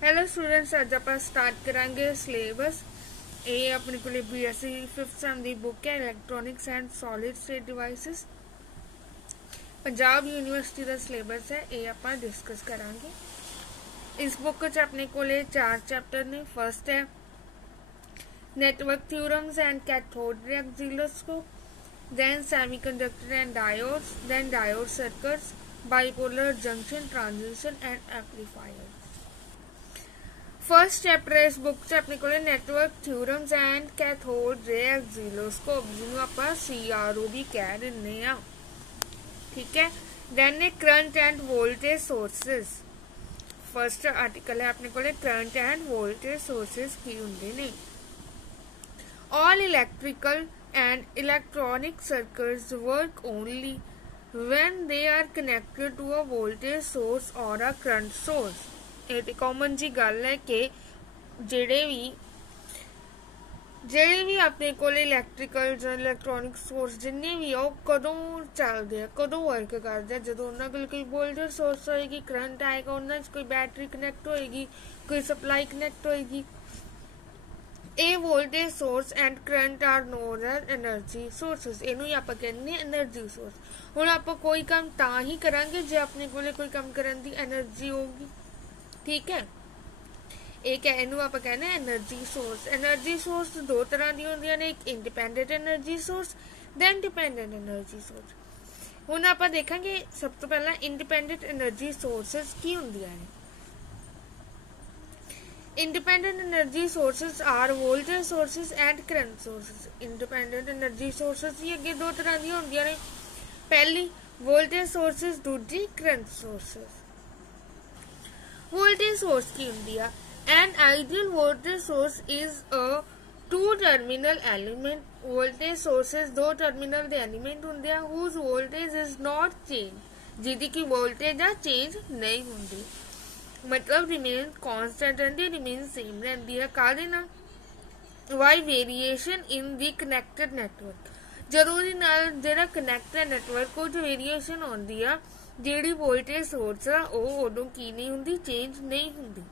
Hello students, अज आप start करांगे syllabus. ये अपने को BSc 5th सेम की बुक है electronics and solid state devices. Punjab university का सिलेबस है, ये आप डिस्कस करांगे। इस बुक च अपने को 4 चैप्टर ने। फर्स्ट है network theorems and cathode ray oscilloscope, then semiconductor and diodes, then diode circuits, bipolar junction transition and amplifiers। First chapter है इस बुक से अपने को network theorems and cathode ray ऑक्सीलोस्कोप, जिन्होंने आप CRO भी कह दिंदे आ, ठीक है। दैन ने current end voltage sources. First article है अपने को करंट एंड वोल्टेज सोर्सेस की होंगे ने। All electrical and electronic circuits work only when they are connected to a voltage source or a current source। ਇਹ ਤੇ ਕਾਮਨ ਜੀ ਗੱਲ ਹੈ ਕਿ ਜਿਹੜੇ ਵੀ ਆਪਣੇ ਕੋਲ ਇਲੈਕਟ੍ਰੀਕਲ ਜਾਂ ਇਲੈਕਟ੍ਰੋਨਿਕ ਸੋਰਸ ਜਿੰਨੇ ਵੀ ਆ ਉਹ ਕਦੋਂ ਚੱਲਦੇ ਆ, ਕਦੋਂ ਵਰਕ ਕਰਦੇ ਆ, ਜਦੋਂ ਉਹਨਾਂ ਕੋਲ ਕੋਈ ਵੋਲਟੇਜ ਸੋਰਸ ਹੋਏਗੀ, ਕਰੰਟ ਆਏਗਾ, ਉਹਨਾਂ 'ਚ ਕੋਈ ਬੈਟਰੀ ਕਨੈਕਟ ਹੋਏਗੀ, ਕੋਈ ਸਪਲਾਈ ਕਨੈਕਟ ਹੋਏਗੀ। ਇਹ voltage source and current are known as energy sources. ਇਹਨੂੰ ਹੀ ਆਪਾਂ ਕਹਿੰਦੇ ਹਾਂ એનર્ਜੀ ਸੋਰਸ। ਹੁਣ ਆਪਾਂ ਕੋਈ ਕੰਮ ਤਾਂ ਹੀ ਕਰਾਂਗੇ ਜੇ ਆਪਣੇ ਕੋਲੇ ਕੋਈ ਕੰਮ ਕਰਨ ਦੀ એનર્ਜੀ ਹੋਊਗੀ, ਠੀਕ ਹੈ। ਇਹਨੂੰ ਆਪਾਂ ਕਹਿੰਦੇ એનર્ਜੀ ਸੋਰਸ। એનર્ਜੀ ਸੋਰਸ ਦੋ ਤਰ੍ਹਾਂ ਦੀ ਹੁੰਦੀਆਂ ਨੇ, ਇੱਕ independent energy source, then dependent energy source. ਹੁਣ ਆਪਾਂ ਦੇਖਾਂਗੇ ਸਭ ਤੋਂ ਪਹਿਲਾਂ ਇੰਡੀਪੈਂਡੈਂਟ એનર્ਜੀ ਸੋਰਸਿਸ ਕੀ ਹੁੰਦੀਆਂ ਨੇ। Independent energy sources are voltage sources and current sources। Independent energy sources ही अगे दो तरह दी होंदियां ने, पहली voltage sources, दूजी current sources। voltage source की होंदी है। An ideal voltage source is a two terminal element। voltage sources दो terminal दे element होंदे आ whose voltage is not changed, जिहदी की voltage आ change नहीं होंदी, मतलब रिमेन कांस्टेंट रहती, रिमेन सेम रहती है। काहदे नाल why variation in the connected network. जदों दी नाल जिहड़ा कनैक्टेड नैटवर्क वो जो वेरिएशन आउंदी आ, जिहड़ी वोल्टेज सोर्स आ वो उदों की नहीं हुंदी, चेंज नहीं हुंदी,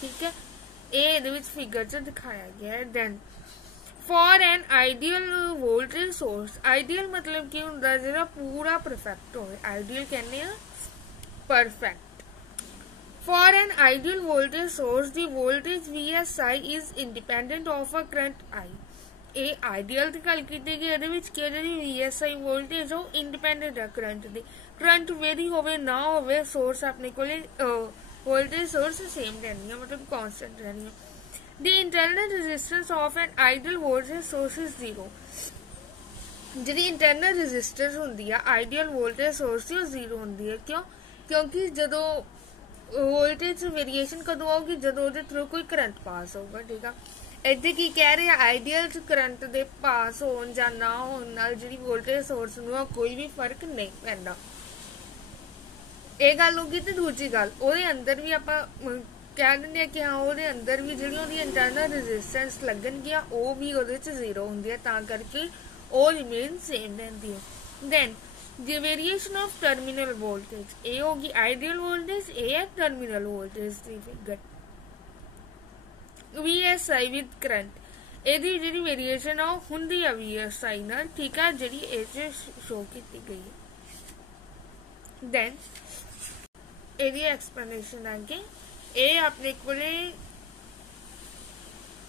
ठीक है। ये इहदे विच फिगर च दिखाया गया है। Then for an ideal voltage source, ideal मतलब की हुंदा जिहड़ा पूरा परफेक्ट होवे, आइडियल कहने आ perfect। For an ideal voltage source, the voltage VSI is independent of a current I। ये आइडियल की गल की गई, ਇਹਦੇ ਵਿੱਚ ਕੀ ਜਿਹੜੀ VSI ਵੋਲਟੇਜ ਉਹ ਇੰਡੀਪੈਂਡੈਂਟ ਹੈ ਕਰੰਟ ਦੀ। ਕਰੰਟ ਵੇਰੀ ਹੋਵੇ ਨਾ ਹੋਵੇ, ਸੋਰਸ ਆਪਣੇ ਕੋਲੇ ਵੋਲਟੇਜ ਸੋਰਸ ਸੇਮ ਰਹਿਣੀ ਹੈ, ਮਤਲਬ ਕਾਂਸਟੈਂਟ ਰਹਿਣੀ ਹੈ। The internal resistance of an ideal voltage source is 0। ਜਿਹੜੀ ਇੰਟਰਨਲ ਰੈਜ਼ਿਸਟੈਂਸ ਹੁੰਦੀ ਆ ਆਈਡੀਅਲ ਵੋਲਟੇਜ ਸੋਰਸ ਦੀ, ਉਹ 0 ਹੁੰਦੀ ਹੈ। ਕਿਉਂ? क्योंकि जो वोल्टेज वेरिएशन कदों आऊगी, जो ਉਹਦੇ थ्रू कोई करंट पास होगा, ठीक है। ਇੱਥੇ ਕੀ ਕਹਿ ਰਹੇ ਆ, ਆਈਡੀਅਲ ਚ ਕਰੰਟ ਦੇ ਪਾਸ ਹੋਣ ਜਾਂ ਨਾ ਹੋਣ ਨਾਲ ਜਿਹੜੀ ਵੋਲਟੇਜ ਸੋਰਸ ਨੂੰ ਕੋਈ ਵੀ ਫਰਕ ਨਹੀਂ ਪੈਂਦਾ। ਇਹ ਗੱਲ ਹੋਗੀ। ਤੇ ਦੂਜੀ ਗੱਲ, ਉਹਦੇ ਅੰਦਰ ਵੀ ਆਪਾਂ ਕਹਿ ਦਿੰਦੇ ਆ ਕਿ ਹਾਂ ਉਹਦੇ ਅੰਦਰ ਵੀ ਜਿਹੜੀ ਉਹਦੀ ਇੰਟਰਨਲ ਰੈਜ਼ਿਸਟੈਂਸ ਲੱਗਣਗੀਆਂ ਉਹ ਵੀ ਉਹਦੇ ਚ 0 ਹੁੰਦੀ ਹੈ, ਤਾਂ ਕਰਕੇ ਉਹ ਰਿਮੇਨ ਸੇਮ ਰਹਿੰਦੀ ਹੈ। Then the variation of terminal voltage, A होगी ideal voltage, A है terminal voltage की फिगर। VSI with current, ਇਹਦੀ ਜਿਹੜੀ वेरिएशन ਆ ਉਹ ਹੁੰਦੀ ਆ VSI ਨਾਲ, ठीक है, ਜਿਹੜੀ ਇਹ ਚ ਸ਼ੋ ਕੀਤੀ ਗਈ ਹੈ। then ਇਹਦੀ ਐਕਸਪਲੇਨੇਸ਼ਨ ਆਗੇ। ਇਹ ਆਪਣੇ ਕੋਲੇ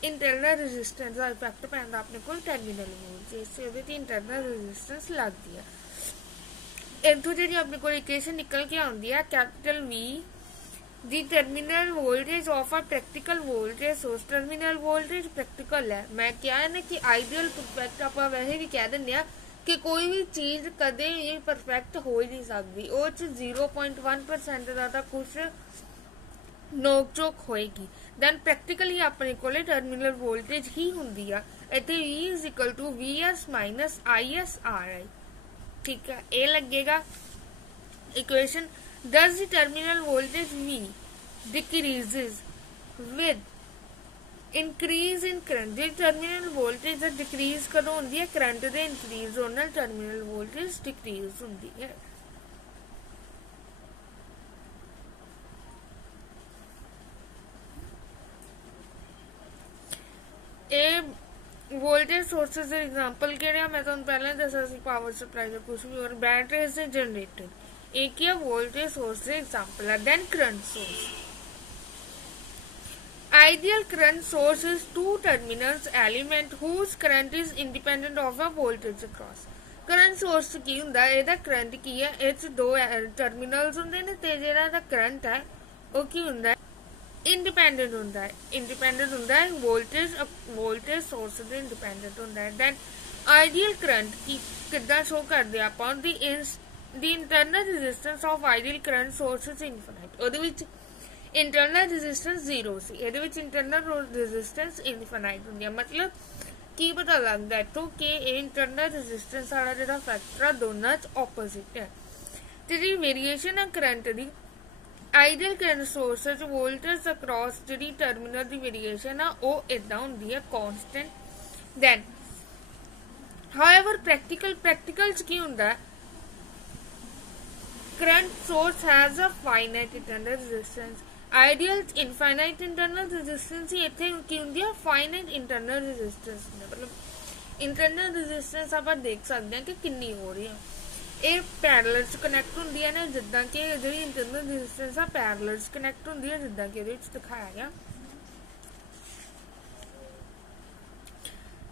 ਇੰਟਰਨਲ ਰੈਜ਼ਿਸਟੈਂਸ ਦਾ ਇਫੈਕਟ ਪੈਂਦਾ ਆਪਣੇ ਕੋਲ ਟਰਮੀਨਲ ਵੋਲਟੇਜ ਤੇ, ਉਹਦੇ ਤੇ ਇੰਟਰਨਲ ਰੈਜ਼ਿਸਟੈਂਸ ਲੱਗਦੀ ਹੈ। इथों जी अपने को इक्वेशन निकल के आती है, capital V the terminal voltage of a practical voltage source. Terminal voltage practical है, मैं क्या है ना कि आइडियल परफेक्ट आप वैसे भी कह दें कि कोई भी चीज कदे भी परफेक्ट हो ही नहीं सकती, वो 0.1% का कुछ नोक चोक होएगी। दैन प्रैक्टिकली अपने को टर्मिनल वोल्टेज ही होंगी आ। इतने V is equal to VS minus ISRI, ठीक है। ये लगेगा equation. Thus the terminal voltage V decreases with increase in current। the terminal voltage the decrease कदों होंदी है, करंट दे increase होने नाल terminal voltage decrease होंदी है। वोल्टेज सोर्सेज के एग्जाम्पल किहड़े मैं तुहानूं पहले दस्सिया सी पावर सप्लाई का कुछ भी और बैटरीज से जनरेटर एक ही वोल्टेज सोर्स के एग्जाम्पल है। Then current source ideal current source is two terminals element whose current is independent of a voltage across। Current source की हुंदा है इहदा करंट की है इस दो टर्मिनल्स हुंदे ने ते जेहड़ा इहदा करंट है वो की हुंदा है इंडिपेंडेंट हुंदा है। इंडिपेंडेंट हुंदा है वोल्टेज सोर्स दे इंडिपेंडेंट हुंदा है। दैन आइडियल करंट की किद्दां शो करदे आपां दी internal resistance of ideal current source is infinite. ओहदे विच इंटरनल रेजिस्टेंस 0 सी इहदे विच इंटरनल रेजिस्टेंस इनफिनाइट हुंदी है। मतलब की पता लगता है तो कि इंटरनल रेजिस्टेंस वाला जिहड़ा फैक्टर है दोनों ऑपोजिट है। ते जी वेरिएशन है current the ideal current source च वोल्टेज अक्रॉस जिहड़ी टर्मिनल दी वेरिएशन है वो इदां हुंदी है कांस्टेंट। दैन हाउएवर प्रैक्टिकल च की हुंदा है current source has a finite internal resistance ideal infinite internal resistance ही इत्थे की हुंदी है फाइनाइट इंटरनल रेजिस्टेंस मतलब इंटरनल रेजिस्टेंस आप देख सकते हैं कि कितनी हो रही है ये पैरेलल च कनैक्ट हुंदी है ना जिद्दां कि जिहड़ी इंटरनल रेजिस्टेंस है पैरेलल च कनैक्ट हुंदी है जिद्दां कि इहदे विच दिखाया गया।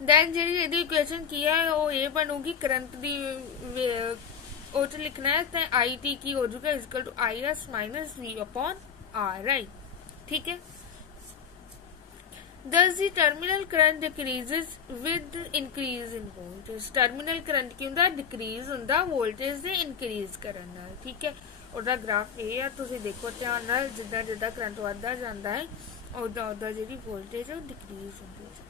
दैन जिहड़ी इहदी इक्वेशन की है वो ये बनूगी करंट दी ओ च लिखना है तो आई टी की हो जाएगा equal to I S minus V upon R right ठीक है। Thus the terminal current decreases with increase in voltage। Terminal current की हुंदा डिक्रीज हुंदा वोल्टेज दे इंक्रीज करन नाल ठीक है। ओहदा ग्राफ ये है तुसीं देखो ध्यान नाल जिद्दां जिद्दां करंट वधदा जांदा है ओदा ओदा जिहड़ी वोल्टेज है डिक्रीज हुंदी है।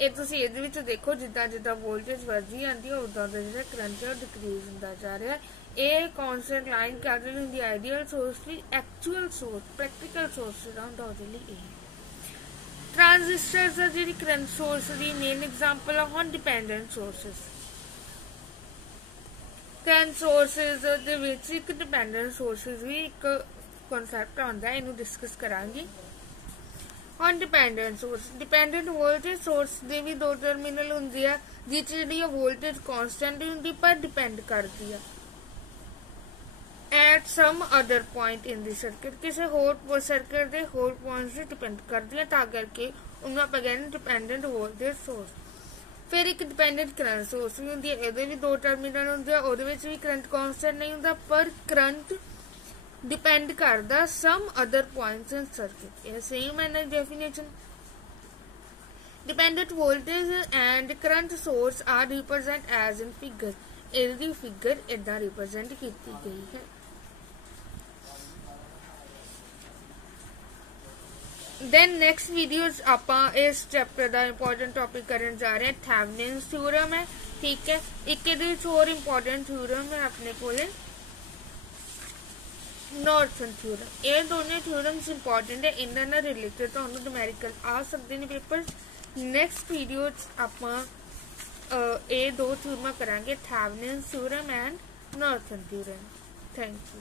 ये तुसीं इहदे विच देखो जिद्दां जिद्दां वोल्टेज वधदी जांदी है उदां उदां जिहड़ा करंट है डिक्रीज हुंदा जा रहा है। ये कांस्टेंट लाइन कर रही हुंदी आइडियल सोर्स की एक्चुअल सोर्स प्रैक्टिकल सोर्स जिहड़ा हुंदा ओहदे लई ट्रांजिस्टर्स दा जिहड़ी करंट सोर्स दी मेन एग्जांपल है हुण डिपेंडेंट सोर्सेस। करंट सोर्सेस दे विच एक डिपेंडेंट सोर्सेस भी एक कांसेप्ट आउंदा है इहनूं डिस्कस करांगे। On dependent source dependent voltage source दे भी दो टर्मिनल हुंदी है जिस जिहड़ी वोल्टेज कांस्टेंट हुंदी पर डिपेंड करदी है at some other point in the circuit किसी होर सर्किट दे होर पॉइंट्स से डिपेंड करदी है तां करके उन्होंने आपां कहंदे डिपेंडेंट वोल्टेज सोर्स। फिर एक डिपेंडेंट करंट सोर्स भी हुंदी है इहदे भी दो टर्मिनल हुंदे आ ओहदे विच भी करंट कांस्टेंट नहीं हुंदा पर करंट डिपेंड करदा some other points in circuit. यह सेम है ना definition. Dependent voltage and current source are represent as in figure इहदी फिगर इदां रिप्रेजेंट की गई है। देन नेक्स्ट वीडियोस आपां इस चैप्टर का इंपॉर्टेंट टॉपिक करने जा रहे हैं थेवेनिन्स थ्योरम है ठीक है। एक इहदे विच होर इंपॉर्टेंट थ्योरम है अपने कोले नॉर्थन थ्योरम। ये दोनों थ्योरम्स इंपॉर्टेंट है इन्हां नाल रिलेटेड तो न्यूमेरिकल आ सकते हैं पेपर। नेक्स्ट वीडियो आपां ये दो थ्योरम करांगे Thevenin's theorem and northern theorem. Thank you.